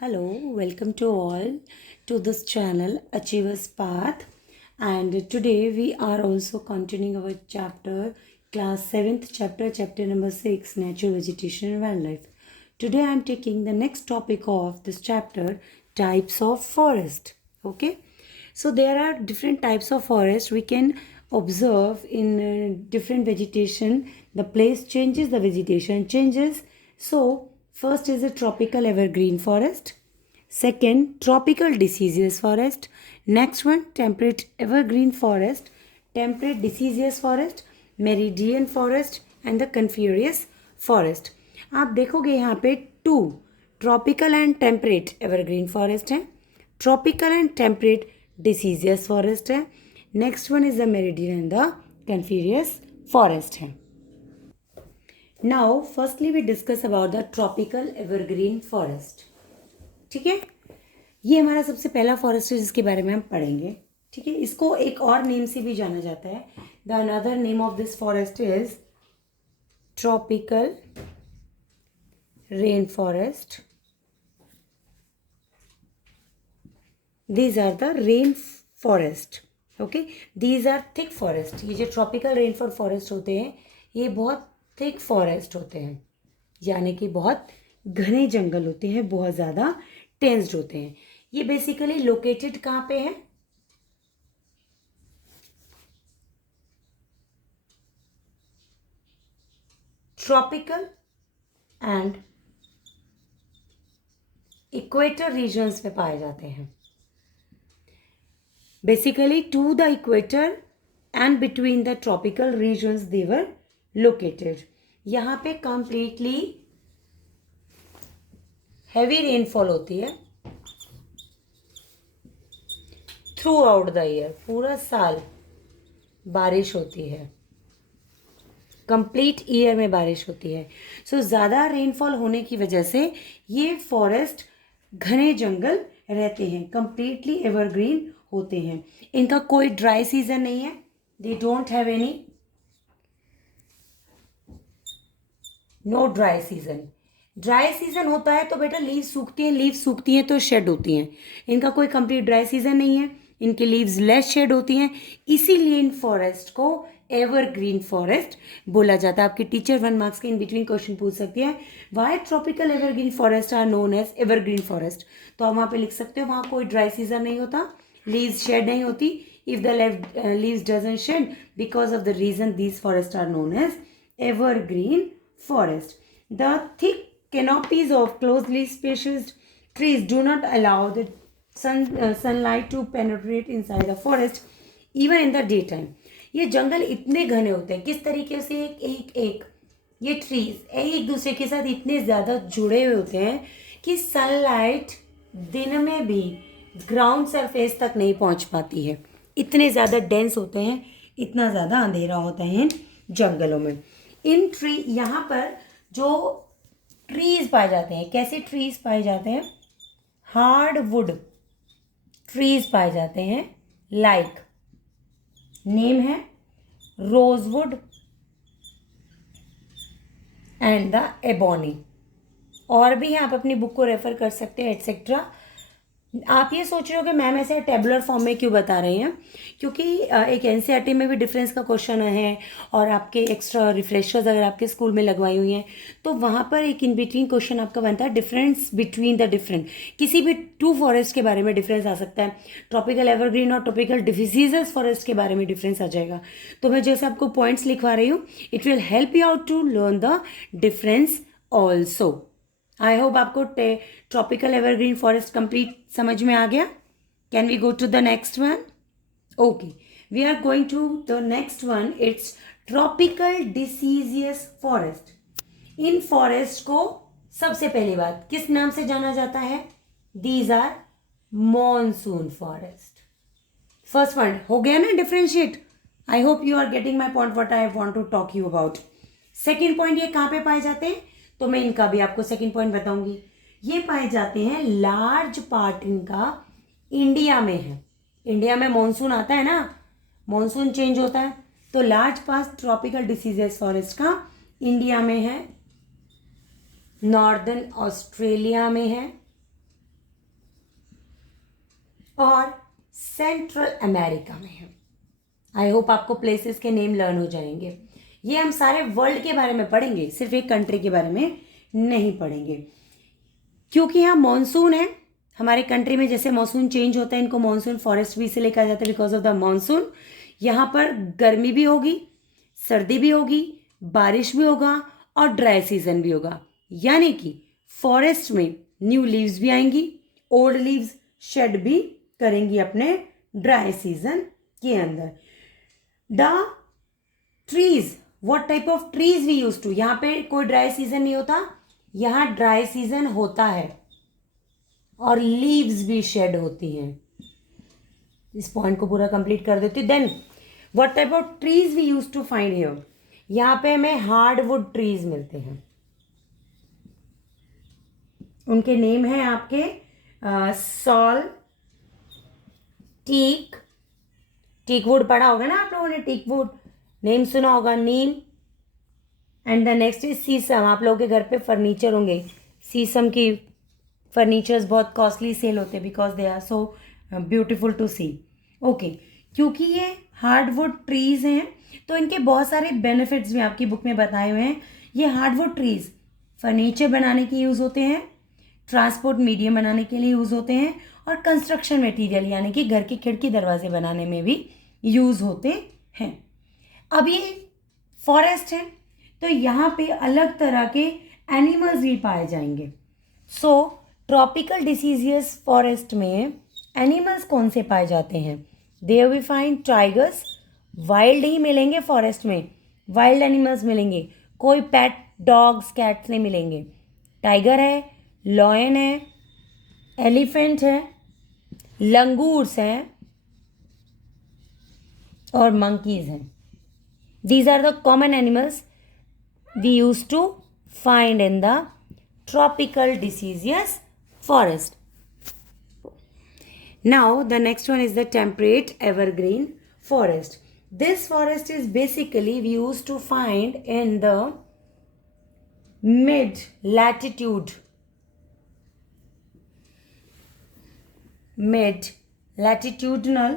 Hello, welcome to all to this channel Achievers Path, and today we are also continuing our chapter class 7th chapter number 6, Natural Vegetation and Wildlife. Today I am taking the next topic of this chapter, types of forest. Okay, so there are different types of forest we can observe in different vegetation. The place changes, the vegetation changes. So first is a tropical evergreen forest. Second, tropical deciduous forest. Next one, temperate evergreen forest, temperate deciduous forest, Mediterranean forest and the coniferous forest. आप देखोगे यहाँ पे two tropical and temperate evergreen forest है, tropical and temperate deciduous forest है. Next one is the Mediterranean and the coniferous forest है. Now firstly we discuss about the tropical evergreen forest. ठीक है, ये हमारा सबसे पहला फॉरेस्ट है जिसके बारे में हम पढ़ेंगे. ठीक है, इसको एक और नेम से भी जाना जाता है. The another name of this forest is tropical rain forest. These are the rain forest. Okay, these are thick forest. ये जो ट्रॉपिकल रेन फॉरेस्ट होते हैं ये बहुत थिक फॉरेस्ट होते हैं, यानी कि बहुत घने जंगल होते हैं, बहुत ज़्यादा टेंस्ड होते हैं. ये बेसिकली लोकेटेड कहाँ पे है? ट्रॉपिकल एंड इक्वेटर रीजन्स में पाए जाते हैं. Basically to the equator and between the tropical regions they were located. यहाँ पे कंप्लीटली हैवी रेनफॉल होती है थ्रू आउट द ईयर. पूरा साल बारिश होती है, कंप्लीट ईयर में बारिश होती है. सो ज़्यादा रेनफॉल होने की वजह से ये फॉरेस्ट घने जंगल रहते हैं, कंप्लीटली एवरग्रीन होते हैं. इनका कोई ड्राई सीजन नहीं है. They don't have any no dry season. Dry season होता है तो बेटा लीव्स सूखती हैं तो शेड होती हैं. इनका कोई कंप्लीट ड्राई सीजन नहीं है, इनकी लीव्स लेस शेड होती हैं, इसीलिए इन फॉरेस्ट को एवरग्रीन फॉरेस्ट बोला जाता है. आपकी टीचर 1 मार्क्स के इन बिटवीन क्वेश्चन पूछ सकती है, why tropical evergreen forest are known as evergreen forest. तो आप वहाँ पे लिख सकते हो वहाँ कोई ड्राई सीजन नहीं होता, लीव्स शेड नहीं होती. If the leaves doesn't shed because of the reason these forest are known as evergreen forest. The thick canopies of closely spaced trees do not allow the sunlight to penetrate inside the forest even in the daytime. ये जंगल इतने घने होते हैं, किस तरीके से एक ये ट्रीज एक दूसरे के साथ इतने ज़्यादा जुड़े हुए होते हैं कि सनलाइट दिन में भी ग्राउंड सरफेस तक नहीं पहुंच पाती है. इतने ज़्यादा डेंस होते हैं, इतना ज़्यादा अंधेरा होता है इन जंगलों में. इन ट्री यहाँ पर जो ट्रीज पाए जाते हैं, कैसे ट्रीज पाए जाते हैं? हार्ड वुड ट्रीज पाए जाते हैं. लाइक नेम है रोजवुड एंड द एबोनी. और भी हैं, आप अपनी बुक को रेफर कर सकते हैं एटसेट्रा. आप ये सोच रहे हो कि मैम ऐसे टेबुलर फॉर्म में क्यों बता रही हैं? क्योंकि एक एनसीईआरटी में भी डिफरेंस का क्वेश्चन है, और आपके एक्स्ट्रा रिफ्रेशर्स अगर आपके स्कूल में लगवाई हुई हैं तो वहाँ पर एक इन बिटवीन क्वेश्चन आपका बनता है, डिफरेंस बिटवीन द डिफरेंट. किसी भी टू फॉरेस्ट के बारे में डिफरेंस आ सकता है. ट्रॉपिकल एवरग्रीन और ट्रॉपिकल डिसीजियस फॉरेस्ट के बारे में डिफरेंस आ जाएगा. तो मैं जैसे आपको पॉइंट्स लिखवा रही हूँ, it will help you out to learn the difference also. I hope आपको ट्रॉपिकल एवरग्रीन फॉरेस्ट कंप्लीट समझ में आ गया. Can we go to the next one? Okay, we are going to the next one. It's tropical deciduous forest. इन forest को सबसे पहली बात किस नाम से जाना जाता है? These are monsoon forest. First one हो गया ना differentiate. I hope you are getting my point what I want to talk you about. Second point, ये कहाँ पे पाए जाते हैं? तो मैं इनका भी आपको सेकंड पॉइंट बताऊंगी. ये पाए जाते हैं लार्ज पार्ट इनका इंडिया में है. इंडिया में मॉनसून आता है ना, मॉनसून चेंज होता है, तो large part tropical diseases forest का इंडिया में है, नॉर्दर्न ऑस्ट्रेलिया में है, और सेंट्रल अमेरिका में है। आई होप आपको प्लेसेस के नेम लर्न हो जाएंगे। ये हम सारे वर्ल्ड के बारे में पढ़ेंगे, सिर्फ एक कंट्री के बारे में नहीं पढ़ेंगे, क्योंकि यहाँ मॉनसून है हमारे कंट्री में। जैसे मॉनसून चेंज होता है, इनको मॉनसून फॉरेस्ट भी इसलिए कहा जाता है बिकॉज ऑफ द मॉनसून। यहाँ पर गर्मी भी होगी, सर्दी भी होगी, बारिश भी होगा और ड्राई सीजन भी होगा। यानी कि फॉरेस्ट में न्यू लीव्स भी आएंगी, ओल्ड लीव्स शेड भी करेंगी अपने ड्राई सीजन के अंदर। The trees, what type of trees we use to, यहाँ पे कोई ड्राई सीजन नहीं होता, यहाँ ड्राई सीजन होता है और लीव्स भी शेड होती हैं। इस पॉइंट को पूरा कंप्लीट कर देती। Then what type of trees we use to find here, यहाँ पे हमें हार्डवुड ट्रीज मिलते हैं। उनके नेम है आपके सॉल, टीक, टीकवुड पढ़ा होगा ना आप लोगों ने, टीकवुड नेम सुना होगा, नीम। एंड द नेक्स्ट इज सीसम। आप लोगों के घर पे फर्नीचर होंगे, सीसम की फर्नीचर्स बहुत कॉस्टली सेल होते हैं because they are so beautiful to see. Okay, क्योंकि ये हार्डवुड ट्रीज हैं तो इनके बहुत सारे बेनिफिट्स भी आपकी बुक में बताए हुए हैं। ये हार्डवुड ट्रीज फर्नीचर बनाने के यूज़ होते हैं, ट्रांसपोर्ट मीडियम बनाने के लिए यूज़ होते हैं और कंस्ट्रक्शन मटेरियल यानी कि घर की खिड़की दरवाजे बनाने में भी यूज़ होते हैं। अब ये फॉरेस्ट है तो यहाँ पे अलग तरह के एनिमल्स भी पाए जाएंगे। सो ट्रॉपिकल डिसीजियस फॉरेस्ट में एनिमल्स कौन से पाए जाते हैं? There we find tigers, wild ही मिलेंगे फॉरेस्ट में, वाइल्ड एनिमल्स मिलेंगे, कोई पेट डॉग्स कैट्स नहीं मिलेंगे। टाइगर है, लॉयन है, एलिफेंट है, लंगूर्स हैं और मंकीज हैं। These are the common animals we used to find in the tropical deciduous forest. Now the next one is the temperate evergreen forest. This forest is basically we used to find in the mid latitudinal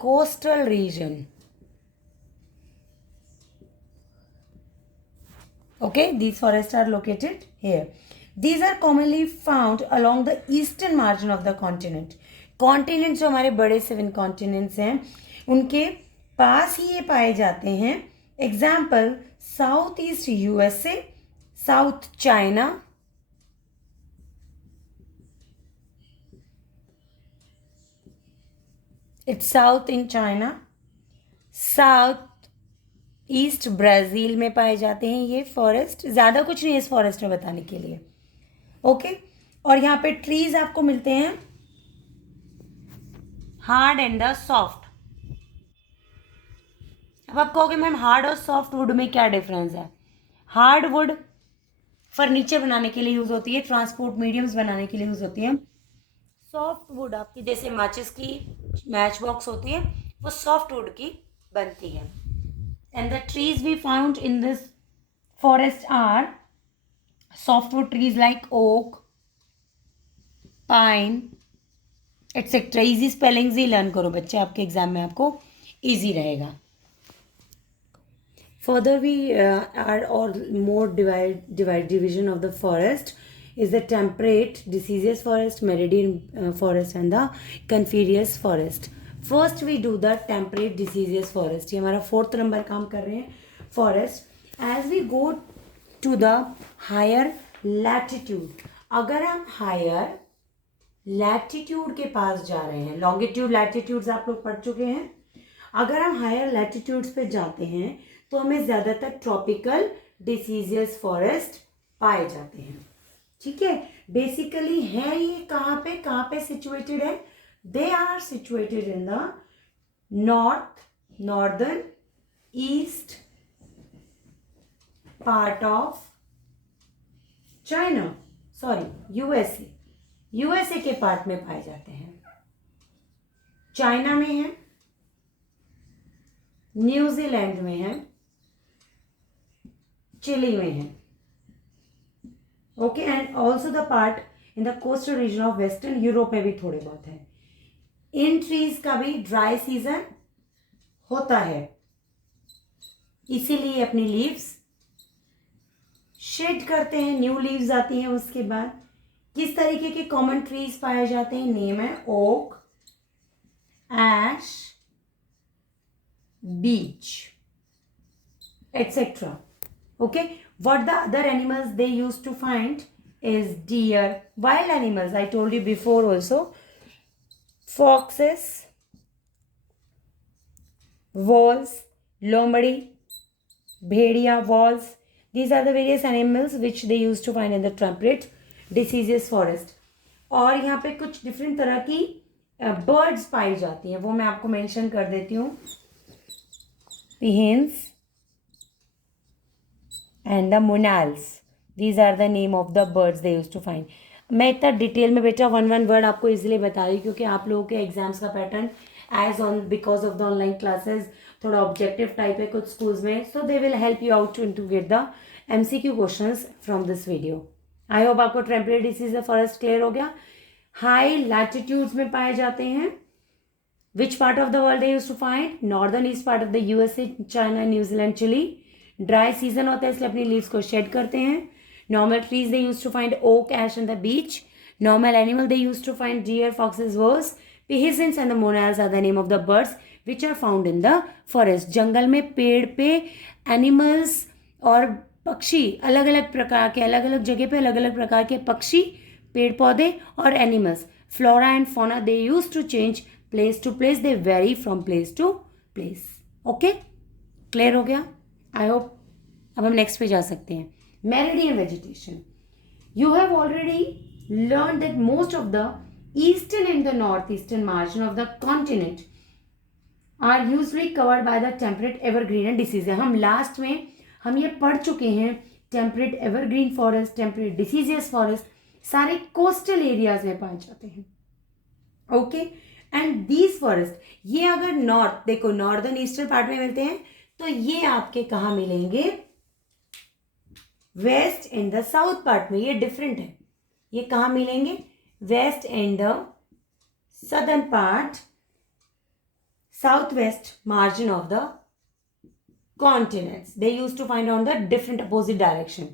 coastal region. Okay, these forests are located here. These are commonly found along the eastern margin of the continent. Continent जो हमारे बड़े 7 continents हैं उनके पास ही ये पाए जाते हैं। Example south east USA, south China, it's south in China, south east Brazil में पाए जाते हैं ये फॉरेस्ट। ज़्यादा कुछ नहीं है इस फॉरेस्ट में बताने के लिए। ओके, और यहाँ पे ट्रीज आपको मिलते हैं हार्ड एंड द सॉफ्ट। अब आप कहोगे मैम हार्ड और सॉफ्ट वुड में क्या डिफरेंस है? हार्ड वुड फर्नीचर बनाने के लिए यूज़ होती है, ट्रांसपोर्ट मीडियम्स बनाने के लिए यूज़ होती है। सॉफ्ट वुड आपकी जैसे माचिस की मैच बॉक्स होती है वो सॉफ्ट वुड की बनती है। And the trees we found in this forest are softwood trees like oak, pine, etc. Easy spellings he learn करो बच्चे, आपके एग्जाम में आपको easy रहेगा। Further we are or more division of the forest is the temperate deciduous forest, meridian forest and the coniferous forest. First we do the temperate deciduous forest. ये हमारा 4th number काम कर रहे हैं forest. As we go to the higher latitude, अगर हम higher latitude के पास जा रहे हैं, लॉन्गिट्यूड लैटिट्यूड्स आप लोग पढ़ चुके हैं, अगर हम हायर लैटिट्यूड्स पे जाते हैं तो हमें ज़्यादातर ट्रॉपिकल डिसीजियस फॉरेस्ट पाए जाते हैं। ठीक है, बेसिकली है ये कहाँ पे सिचुएटेड है? They are situated in the northern east part of China, USA के पार्ट में पाए जाते हैं। चाइना में है, न्यूजीलैंड में है, चिली में है। Okay, and also the part in the coastal region of western Europe में भी थोड़े बहुत है। इन ट्रीज का भी ड्राई सीजन होता है, इसीलिए अपनी लीव्स शेड करते हैं, न्यू लीव्स आती हैं उसके बाद। किस तरीके के कॉमन ट्रीज पाए जाते हैं? नेम है oak, ash, beech, etcetera. Okay, what the other animals they used to find is deer, wild animals, I told you before also, foxes, wolves, lomड़ी, bhediya, wolves. These are the various animals which they used to find in the temperate deciduous forest. और यहाँ पे कुछ different तरह की birds पाई जाती हैं, वो मैं आपको मेंशन कर देती हूँ। Peahens and the monals, these are the name of the birds they used to find. मैं इतना डिटेल में बेटा वन वर्ड आपको इजीली बता रही हूँ क्योंकि आप लोगों के एग्जाम्स का pattern as on because of the online classes थोड़ा ऑब्जेक्टिव टाइप है कुछ स्कूल्स में, so they will help you out to get the MCQ questions from this video. I hope आपको टेम्परेट डिसीज फॉरेस्ट क्लियर हो गया। High latitudes में पाए जाते हैं। Which part of the world they used to find? Northern east part of the USA, China, New Zealand, Chile. Dry season होता है इसलिए अपनी लीव्स को शेड करते हैं। Normal trees they use to find oak, ash and the beech. Normal animal they use to find deer, foxes, wolves. Peahens and the monals are the name of the birds which are found in the forest. जंगल में पेड़ पे animals और पक्षी अलग अलग प्रकार के, अलग अलग जगह पे अलग अलग प्रकार के पक्षी, पेड़ पौधे और animals, flora and fauna, they use to change place to place, they vary from place to place. Okay, clear हो गया? I hope. अब हम नेक्स्ट पे जा सकते हैं। Meridian vegetation. You have already learn that most of the eastern and the north eastern margin of the continent are usually covered by the temperate evergreen and deciduous. हम last में हम ये पढ़ चुके हैं, temperate evergreen forest, temperate deciduous forest सारे coastal areas में पाए जाते हैं। ओके, एंड दीज फॉरेस्ट, ये अगर नॉर्थ, देखो नॉर्दर्न ईस्टर्न पार्ट में मिलते हैं तो ये आपके कहाँ मिलेंगे? West and the south part में। ये डिफरेंट है, ये कहाँ मिलेंगे? West and the southern part, south west margin of the continents. They use to find on the different opposite direction,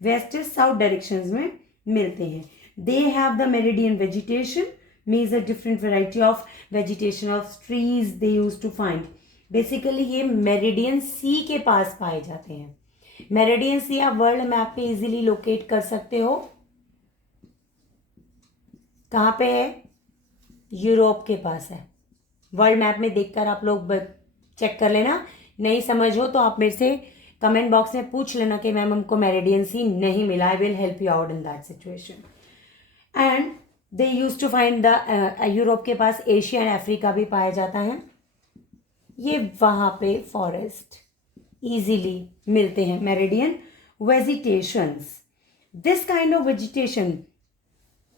west south directions में मिलते हैं। They have the meridian vegetation, means a different variety of vegetation of trees they use to find. Basically ये meridian sea के पास पाए जाते हैं। Meridian सी आप वर्ल्ड मैप पे इजीली लोकेट कर सकते हो। कहाँ पे है? यूरोप के पास है। वर्ल्ड मैप में देखकर आप लोग चेक कर लेना। नहीं समझ हो तो आप मेरे से कमेंट बॉक्स में पूछ लेना कि मैम हमको मेरिडियन सी नहीं मिला। I will help you out in that situation. And they use to find the Europe के पास एशिया एंड अफ्रीका भी पाया जाता है। ये वहाँ पे फॉरेस्ट इजीली मिलते हैं। Meridian vegetations, this kind of vegetation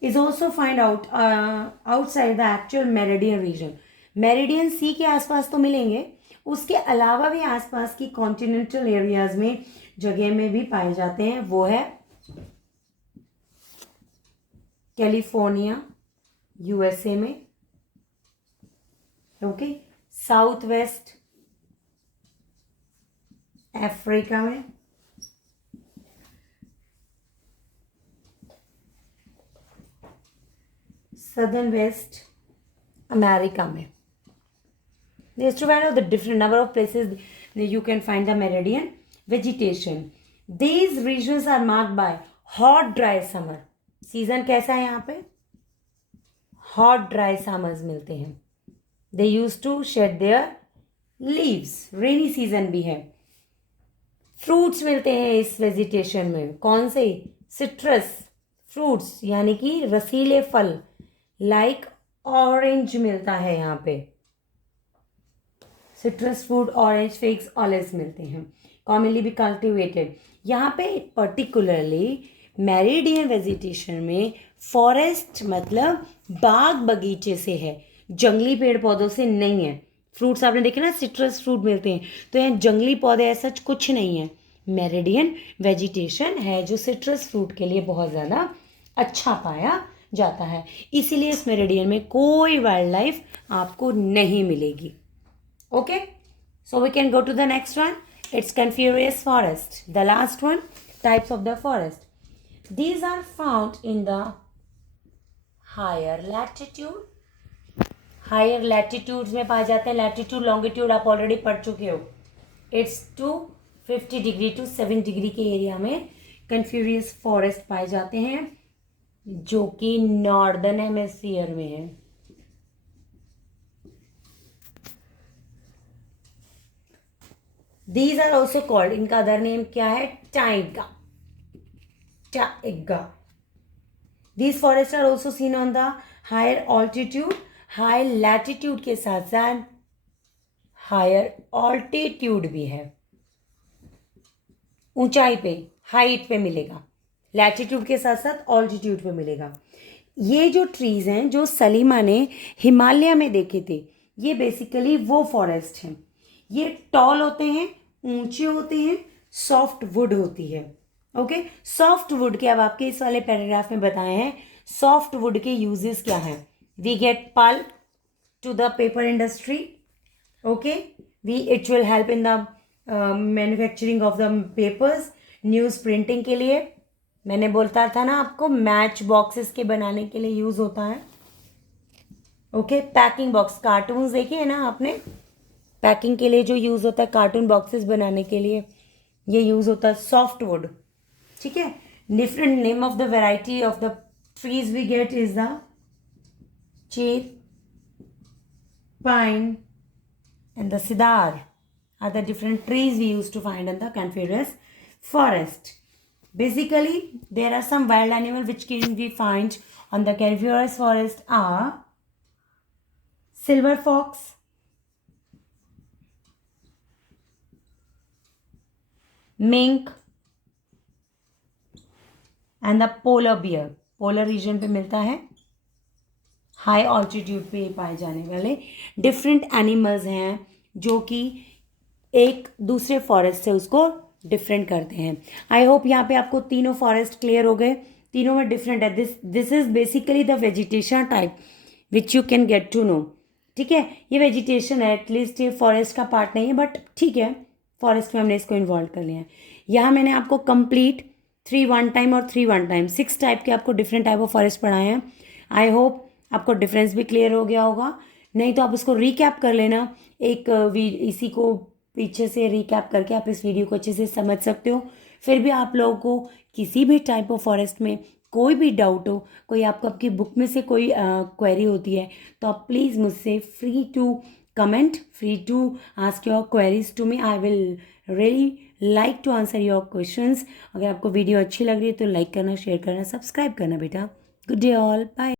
is also find out outside the actual meridian region. Meridian sea के आसपास तो मिलेंगे, उसके अलावा भी आसपास की कॉन्टिनेंटल एरियाज में जगह में भी पाए जाते हैं। वो है कैलिफोर्निया USA में, ओके, साउथ वेस्ट अफ्रीका में, सदर्न वेस्ट अमेरिका में। There's to find out the different number of places you can find the meridian vegetation. These regions are marked by hot dry summer. Season कैसा है यहाँ पे? Hot dry summers मिलते हैं। They use to shed their leaves. Rainy season भी है। Fruits मिलते हैं इस वेजिटेशन में। कौन से? सिट्रस फ्रूट्स, यानी कि रसीले फल, लाइक ऑरेंज मिलता है यहाँ पे। Citrus fruit, orange, figs, olives मिलते हैं। कॉमनली भी कल्टिवेटेड। यहाँ पे पर्टिकुलरली मेरिडियन वेजिटेशन में फॉरेस्ट मतलब बाग बगीचे से है, जंगली पेड़ पौधों से नहीं है। फ्रूट्स आपने देखे ना, सिट्रस फ्रूट मिलते हैं, तो यहाँ जंगली पौधे ऐसा कुछ नहीं है। मेरिडियन वेजिटेशन है जो सिट्रस फ्रूट के लिए बहुत ज़्यादा अच्छा पाया जाता है, इसीलिए इस मेरिडियन में कोई वाइल्ड लाइफ आपको नहीं मिलेगी. Okay, so we can go to the next one. It's coniferous forest, the last one. Types of the forest. These are found in the higher latitude. Higher latitudes में पाए जाते हैं. Latitude longitude आप already पढ़ चुके हो. It's to 50 degree to 7 degree के area में कन्फ्यूरियस फॉरेस्ट पाए जाते हैं, जो कि नॉर्दर्न हेमिस्फीयर में है. दीज आर ऑल्सो कॉल्ड, इनका अदर नेम क्या है? Taiga. Taiga. These forest are also seen on the higher altitude. High latitude के साथ साथ हायर ऑल्टीट्यूड भी है. ऊंचाई पे, हाइट पे मिलेगा. लैटिट्यूड के साथ साथ ऑल्टीट्यूड पे मिलेगा. ये जो ट्रीज हैं जो सलीमा ने हिमालय में देखे थे, ये बेसिकली वो फॉरेस्ट हैं. ये टॉल होते हैं, ऊंचे होते हैं, सॉफ्ट वुड होती है. ओके, सॉफ्ट वुड के अब आपके इस वाले पैराग्राफ में बताए हैं सॉफ्ट वुड के यूजेस क्या हैं. We get pulp to the paper industry. Okay, it will help in the manufacturing of the papers. News printing के लिए, मैंने बोलता था ना आपको, मैच बॉक्सेस के बनाने के लिए यूज़ होता है. ओके, पैकिंग बॉक्स, कार्टून्स देखे हैं ना आपने, पैकिंग के लिए जो यूज़ होता है, कार्टून बॉक्सेस बनाने के लिए ये यूज़ होता है सॉफ्ट वुड. ठीक है. Different name of the variety of the trees we get is the cheer, pine, and the cedar are the different trees we used to find in the coniferous forest. Basically, there are some wild animals which can be found on the coniferous forest are silver fox, mink, and the polar bear. polar region पे मिलता है. High altitude पे पाए जाने वाले different animals हैं जो कि एक दूसरे फॉरेस्ट से उसको डिफरेंट करते हैं. आई होप यहाँ पे आपको तीनों फॉरेस्ट क्लियर हो गए. तीनों में डिफरेंट है. This is basically the vegetation type which you can get to know. ठीक है, ये वेजिटेशन है, एटलीस्ट ये फॉरेस्ट का पार्ट नहीं है, बट ठीक है, फॉरेस्ट में हमने इसको इन्वॉल्व कर लिया है. यहाँ मैंने आपको कंप्लीट 3 वन टाइम और 3 वन टाइम 6 टाइप के आपको डिफरेंट टाइप ऑफ फॉरेस्ट पढ़ाए हैं. आई होप आपको डिफरेंस भी क्लियर हो गया होगा. नहीं तो आप उसको रिकैप कर लेना. इसी को पीछे से रिकैप करके आप इस वीडियो को अच्छे से समझ सकते हो. फिर भी आप लोगों को किसी भी टाइप ऑफ फॉरेस्ट में कोई भी डाउट हो, कोई आपको आपकी बुक में से कोई क्वेरी होती है, तो आप प्लीज़ मुझसे free to comment, free to ask your queries to me. I will really like to answer your questions. अगर आपको वीडियो अच्छी लग रही है तो लाइक करना, शेयर करना, सब्सक्राइब करना बेटा. Good day all, bye.